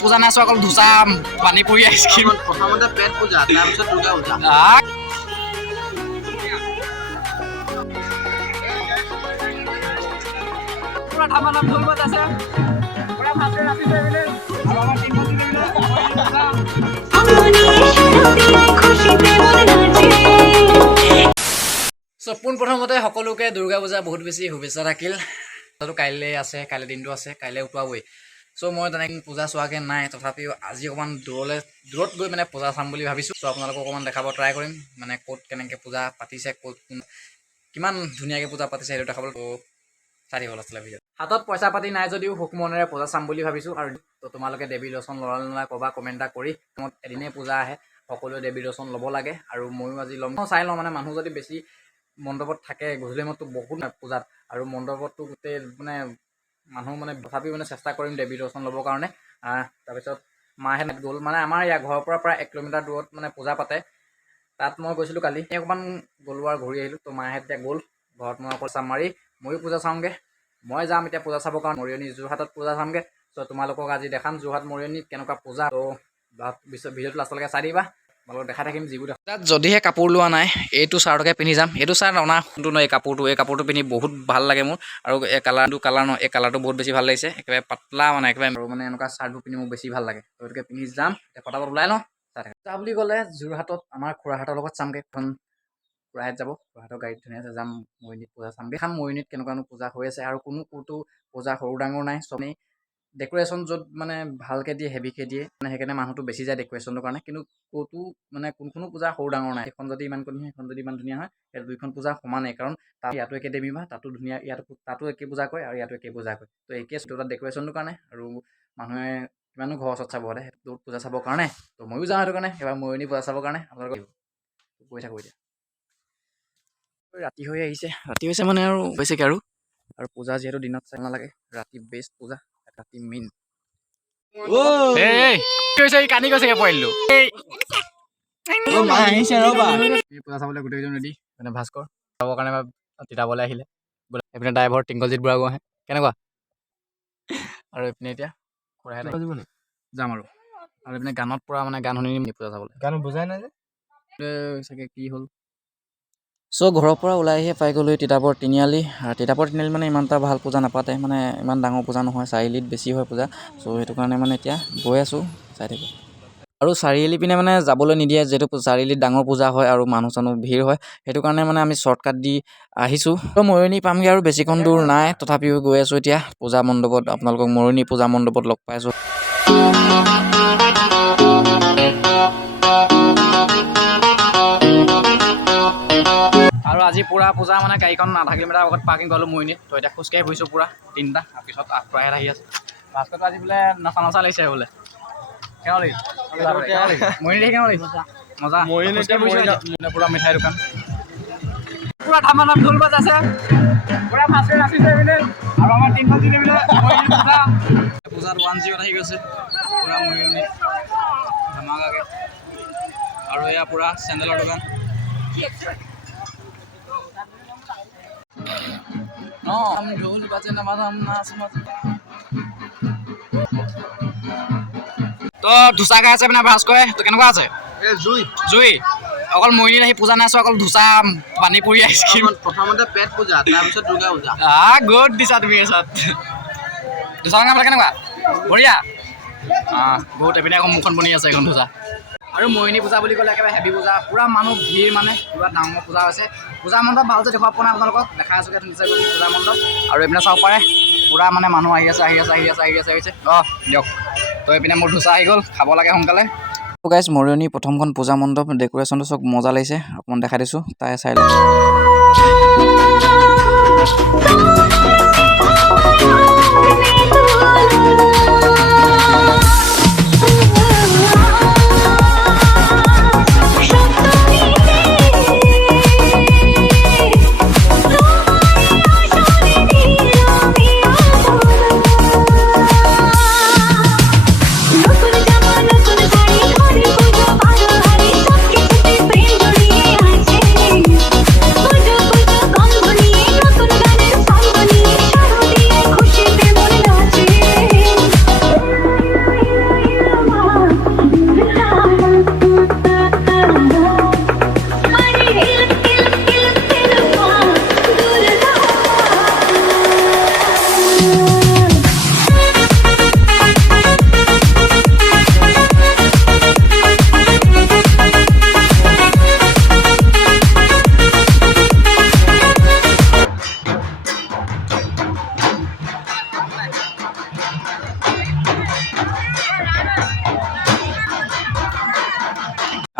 পূজা নাচো অকল ধোচা পানী পুৰি আইচক্ৰীম প্ৰথমতে পেট পূজা তাৰপিছত দুৰ্গা পূজা পুৰা ধামা নাম ঢোল বাজাইছে পুৰা ভাতে ৰাতিছে বোলে আৰু আমাৰ টিমত দিলে সো পোনপ্ৰথমতে সকলোকে দুৰ্গা পূজা বহুত বেছি শুভেচ্ছা থাকিল কাইলৈ আছে কাইলৈ দিনটো আছে কাইলৈ উঠোৱাবই সো মই তেনেকৈ পূজা চোৱাকৈ নাই তথাপিও আজি অকণমান দূৰত গৈ মানে পূজা চাম বুলি ভাবিছোঁ চ' আপোনালোকক অকণমান দেখাব ট্ৰাই কৰিম মানে ক'ত কেনেকৈ পূজা পাতিছে ক'ত কিমান ধুনীয়াকৈ পূজা পাতিছে সেইটো দেখাবলৈ চাই থাকিব আছিলে ভিডিঅ' হাতত পইচা পাতি নাই যদিও সুখ মনেৰে পূজা চাম বুলি ভাবিছোঁ আৰু তোমালোকে দেৱী দৰ্শন ল'ৰা ল'ৰা ক'বা কমেণ্ট এটা কৰি এদিনেই পূজা আহে সকলোৱে দেৱী দৰ্শন ল'ব লাগে আৰু ময়ো আজি ল'ম চাই লওঁ মানে মানুহ যদি বেছি মণ্ডপত থাকে গধূলি সময়ততো বহুত পূজাত আৰু মণ্ডপততো গোটেই মানে মানুহ মানে তথাপিও মানে চেষ্টা কৰিম দেৱী দৰ্শন ল'বৰ কাৰণে তাৰপিছত মাহে গ'ল মানে আমাৰ ইয়াৰ ঘৰৰ পৰা প্ৰায় 1 কিলোমিটাৰ দূৰত মানে পূজা পাতে তাত মই গৈছিলোঁ কালি অকণমান গ'লোঁ আৰু ঘূৰি আহিলোঁ তো মাহে এতিয়া গ'ল ঘৰত মই অকল চাম মাৰি ময়ো পূজা চাওঁগৈ মই যাম এতিয়া পূজা চাবৰ কাৰণে মৰিয়নি যোৰহাটত পূজা চামগৈ ত' তোমালোকক আজি দেখাম যোৰহাট মৰিয়নিত কেনেকুৱা পূজা ত' ভিডিঅ'টো লাষ্টলৈকে চাই দিবা তোমালোকক দেখাই থাকিম যিবোৰ দেখা তাত যদিহে কাপোৰ লোৱা নাই এইটো চাৰ্টকে পিন্ধি যাম এইটো চাৰ্ট অনা কোনটো নহয় এই কাপোৰটো পিন্ধি বহুত ভাল লাগে মোৰ আৰু এই কালাৰ নহয় এই কালাৰটো বহুত বেছি ভাল লাগিছে একেবাৰে পাতলা মানে একেবাৰে আৰু মানে এনেকুৱা চাৰ্টবোৰ পিন্ধি মোক বেছি ভাল লাগে গতিকে পিন্ধি যাম ফটাফট ওলাই লওঁ চাই থাকে যা বুলি ক'লে যোৰহাটত আমাৰ খুৰাহঁতৰ লগত চামগৈ এখন খুৰাহঁত যাব খুৰাহঁতৰ গাড়ীত ধুনীয়াকৈ যাম মৰিয়নিত পূজা চামগৈ খাম মৰিয়নিত কেনেকুৱানো পূজা হৈ আছে আৰু ক'তো পূজা সৰু ডাঙৰ নাই চবেই ডেক'ৰেশ্যন য'ত মানে ভালকৈ দিয়ে হেভিকৈ দিয়ে মানে সেইকাৰণে মানুহটো বেছি যায় ডেক'ৰেশ্যনৰ কাৰণে কিন্তু ক'তো মানে কোনখনো পূজা সৰু ডাঙৰ নাই এখন যদি ইমান ধুনীয়া এখন যদি ইমান ধুনীয়া হয় এই দুইখন পূজা সমানেই কাৰণ তাত ইয়াতো একে দেৱী মা তাতো ধুনীয়া তাতো একে পূজা কৰে আৰু ইয়াতো একে পূজা কৰে তো একে তাত ডেক'ৰেশ্যনৰ কাৰণে আৰু মানুহে কিমানো ঘৰৰ ওচৰত চাব হ'লে সেইটো পূজা চাবৰ কাৰণে তো ময়ো যাওঁ সেইটো কাৰণে এবাৰ মৰিয়নি পূজা চাবৰ কাৰণে আপোনালোকক গৈ থাকোঁ এতিয়া ৰাতি হৈ আহিছে ৰাতি হৈছে মানে আৰু বেছিকৈ আৰু পূজা যিহেতু দিনত চাই নালাগে ৰাতি বেষ্ট পূজা ৰাতি মেইন কান্দি গৈছে পৰিলোঁ পূজা চাবলৈ গোটেইকেইজন ৰেডি মানে ভাস্কৰ চাবৰ কাৰণে তিতাবলৈ আহিলে এইপিনে ড্ৰাইভাৰ টিংকলজিৎ বুঢ়াগোহাঁই কেনেকুৱা আৰু এইপিনে এতিয়া খুৰাহঁত যাম আৰু এইপিনে গানত পৰা মানে গান শুনি পূজা চাবলৈ গান বুজাই নাই যে চাগে কি হ'ল চ' ঘৰৰ পৰা ওলাই আহিয়ে পাই গ'লোঁ তিতাবৰ তিনিআলি মানে ইমান এটা ভাল পূজা নাপাতে মানে ইমান ডাঙৰ পূজা নহয় চাৰিআলিত বেছি হয় পূজা চ' সেইটো কাৰণে মানে এতিয়া গৈ আছোঁ চাই থাকোঁ আৰু চাৰিআলি পিনে মানে যাবলৈ নিদিয়ে যিহেতু চাৰিআলিত ডাঙৰ পূজা হয় আৰু মানুহ চানুহ ভিৰ হয় সেইটো কাৰণে মানে আমি শ্বৰ্টকাট দি আহিছোঁ তো মৰিয়নি পামগৈ আৰু বেছিকণ দূৰ নাই তথাপিও গৈ আছোঁ এতিয়া পূজা মণ্ডপত আপোনালোকক মৰিয়নি পূজা মণ্ডপত লগ পাইছোঁ আৰু আজি পুৰা পূজা মানে গাড়ীখন আধা কিলোমিটাৰ আগত পাৰ্কিং কৰিলোঁ মৰিয়নিত তো এতিয়া খোজকাঢ়ি ফুৰিছোঁ পুৰা তিনিটা তাৰপিছত খুৰাহঁত আহি আছে ভাস্কৰটো আজি বোলে নচা লাগিছে বোলে পুৰা মিঠাই দোকান পুৰা ধামা নাম ঢোল বাজাইছে পুৰা ভাতে ৰাতিছে বোলে আৰু আমাৰ টিমত দিলে বোলে পূজাত 1-0 আহি গৈছে পুৰা মৰিয়নিত ধামাকাকৈ আৰু এয়া পুৰা চেণ্ডেলৰ দোকান ঢোল বাজে নামাজাম নাচ তো ধোচা খাই আছে মানে ভাস্কৰে তো কেনেকুৱা আছে জুই অকল মৰিয়নিত আহি পূজা নাচো অকল ধোচা পানী পুৰি আইচক্ৰীম প্ৰথমতে পেট পূজা তাৰপিছত দুৰ্গা পূজা গুড দিছা তুমি এচাত ধোচা খাবলৈ কেনেকুৱা বঢ়িয়া বহুত এপিনে এখন মুখন বনি আছে এখন ধোচা আৰু মৰিয়নি পূজা বুলি ক'লে একেবাৰে হেভি পূজা পুৰা মানুহ ভিৰ মানে পুৰা ডাঙৰ পূজা হৈছে পূজা মণ্ডপ ভালকৈ দেখুৱাব পৰা নাই আপোনালোকক দেখাই আছোঁ পূজা মণ্ডপ আৰু এইপিনে চাব পাৰে পুৰা মানে মানুহ আহি আছে দিয়ক তো এইপিনে মোৰ ধোচা আহি গ'ল খাব লাগে সোনকালে গাইজ মৰিয়নি প্ৰথমখন পূজা মণ্ডপ ডেক'ৰেশ্যনটো চব মজা লাগিছে অকণমান দেখাই দিছোঁ তাই চাই লওক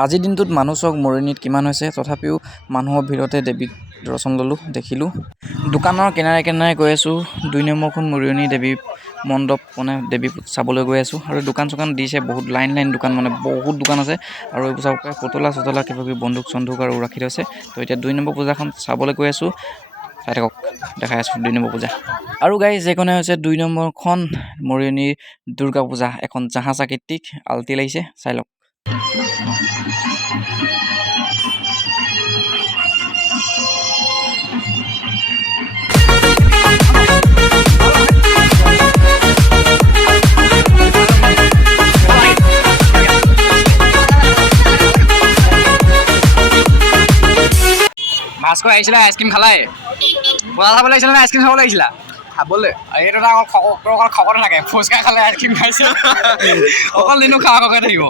আজিৰ দিনটোত মানুহ চক মৰিয়নিত কিমান হৈছে, তথাপিও মানুহৰ ভিৰতে দেৱীক দৰ্শন ল'লোঁ, দেখিলোঁ। দোকানৰ কিনাৰে কিনাৰে গৈ আছোঁ। 2 নম্বৰখন মৰিয়নি দেৱী মণ্ডপ মানে দেৱী চাবলৈ গৈ আছোঁ। আৰু দোকান চোকান দিছে বহুত, লাইন দোকান, মানে বহুত দোকান আছে। আৰু এইবোৰ চাব পাৰে পুতলা চতলা কিবা কিবি বন্দুক চন্দুক আৰু ৰাখি থৈছে। তো এতিয়া 2 নম্বৰ পূজাখন চাবলৈ গৈ আছোঁ। চাই থাকক, দেখাই আছোঁ 2 নম্বৰ পূজা। আৰু গাইজ এইখনে হৈছে 2 নম্বৰখন মৰিয়নিৰ দুৰ্গা পূজা। এখন জাহাজ আকৃতিক আলতি লাগিছে, চাই লওক। ভাস্কৰ আহিছিলে, আইচক্ৰীম খালাই? পূজা চাবলৈ আহিছিলে নে আইচক্ৰীম খাবলৈ আহিছিলা? খাবলৈ এইটো অকল খবৰ থাকে, ফুচকা খালে আইচক্ৰীম খাইছে, অকল দিনো খাৱা খোৱাকৈ থাকিব।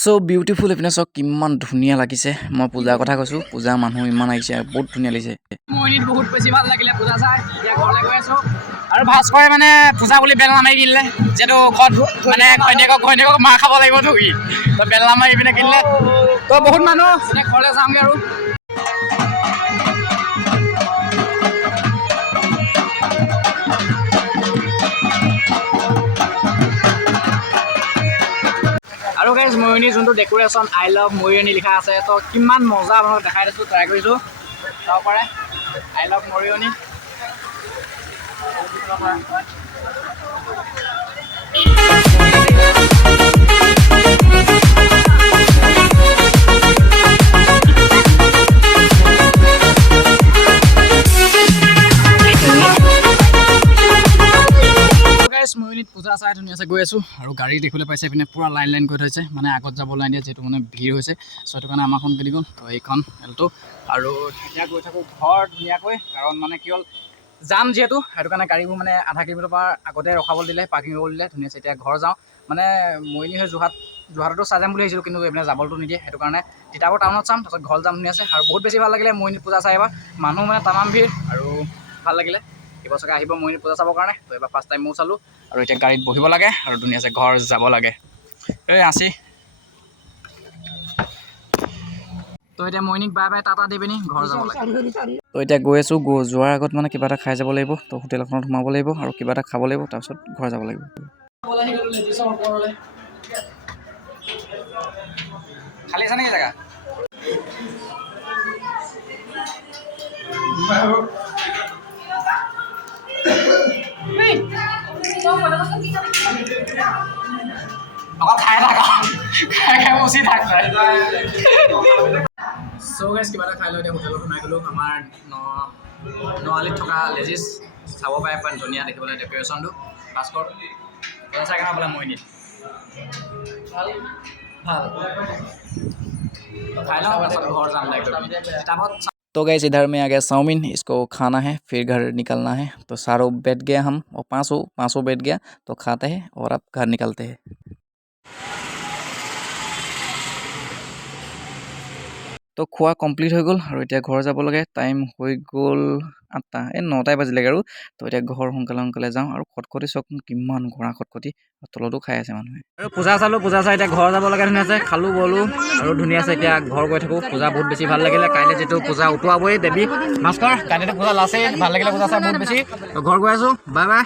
চ' বিউটিফুল এইপিনে চাওক কিমান ধুনীয়া লাগিছে। মই পূজাৰ কথা কৈছোঁ, পূজা মানুহ ইমান আহিছে, বহুত ধুনীয়া লাগিছে। মৰিয়নিত বহুত বেছি ভাল লাগিলে পূজা চাই। এতিয়া ঘৰলৈ গৈ আছোঁ। আৰু ভাস্কৰে মানে পূজা বুলি বেলনা মাৰি কিনিলে, যিহেতু ঘৰত মানে ঘৈণীয়েকক মাৰ খাব লাগিব ধুই, তো বেলনা মাৰি পিনে কিনিলে। তো বহুত মানুহ, এতিয়া ঘৰলৈ যাওঁগৈ আৰু। আৰু গাইজ মৰিয়নি যোনটো ডেক'ৰেশ্যন আই লাভ মৰিয়নি লিখা আছে, তো কিমান মজা আপোনালোকক দেখাই দিছোঁ, ট্ৰাই কৰিছোঁ। চাব পাৰে আই লাভ মৰিয়নি। মৰিয়নিত পূজা চাই ধুনীয়াছে গৈ আছোঁ। আৰু গাড়ী দেখিবলৈ পাইছে পিনে পূৰা লাইন কৰি থৈছে, মানে আগত যাব লাইন দিয়ে, যিহেতু মানে ভিৰ হৈছে। চ' সেইটো কাৰণে আমাৰখন গেলি গ'ল, তো এইখন এলটো। আৰু এতিয়া গৈ থাকোঁ ঘৰ ধুনীয়াকৈ, কাৰণ মানে কি হ'ল যাম যিহেতু, সেইটো কাৰণে গাড়ীবোৰ মানে আধা কিলোমিটাৰ পৰা আগতে ৰখাবলৈ দিলে, পাৰ্কিং কৰিবলৈ দিলে, ধুনীয়াছে। এতিয়া ঘৰ যাওঁ, মানে মৰিয়নি হৈ যোৰহাটতো চাই যাম বুলি ভাবিছিলোঁ, কিন্তু এইপিনে যাবলৈতো নিদিয়ে, সেইটো কাৰণে তিতাবৰ টাউনত চাম, তাৰপিছত ঘৰ যাম ধুনীয়াছে। আৰু বহুত বেছি ভাল লাগিলে মৰিয়নিত পূজা চাই এবাৰ, মানুহ মানে তামাম ভিৰ, আৰু ভাল লাগিলে। এইবাৰ চাগে আহিব মৰিয়নিত পূজা চাবৰ কাৰণে, তো এবাৰ ফাৰ্ষ্ট টাইম ময়ো চালোঁ। আৰু এতিয়া গাড়ীত বহিব লাগে আৰু ধুনীয়াছে ঘৰ যাব লাগে। এই আছি তো এতিয়া মৰিয়নিক বাই বাই টাটা দি পিনি ঘৰ যাব লাগে। তো এতিয়া গৈ আছোঁ, যোৱাৰ আগত মানে কিবা এটা খাই যাব লাগিব। তো হোটেল এখনত সোমাব লাগিব আৰু কিবা এটা খাব লাগিব, তাৰপিছত ঘৰ যাব লাগিব। খালী আছে নেকি জেগা? অকল খাই থাকা, খাই মচি থাক। চ' গাইজ কিবা এটা খাই লৈ এতিয়া হোটেলত সোমাই গ'লোঁ। আমাৰ নআলিত থকা লেজিজ চাব পাৰে, ইমান ধুনীয়া দেখিবলৈ ডেক'ৰেশ্যনটো। ভাস্কৰ চাই কেনে বোলে মৰিয়নিত ভাল खाई लो घर जाम। तो गाइस इधर में आ गया चाउमीन, इसको खाना है फिर घर निकलना है। तो सारों बैठ गया हम और पाँचों बैठ गया, तो खाते हैं और अब घर निकलते हैं। तो খোৱা কমপ্লিট হৈ গ'ল আৰু এতিয়া ঘৰ যাব লাগে। টাইম হৈ গ'ল 8টা, 9টাই বাজিলেগৈ আৰু। তো এতিয়া ঘৰ সোনকালে যাওঁ। আৰু খটখটি চক কিমান ঘোঁৰা খটখটি, তলতো খাই আছে মানুহে। আৰু পূজা চালোঁ, পূজা চাই এতিয়া ঘৰ যাব লাগে ধুনীয়াছে। খালোঁ বলো আৰু ধুনীয়াছে এতিয়া ঘৰ গৈ থাকোঁ। পূজা বহুত বেছি ভাল লাগিলে। কাইলৈ যিটো পূজা উঠোৱাবই দেৱী ভাস্কৰ, কাইলৈতো পূজা লাছেই, ভাল লাগিলে পূজা চাই বহুত বেছি। তো ঘৰ গৈ আছোঁ, বাই বাই।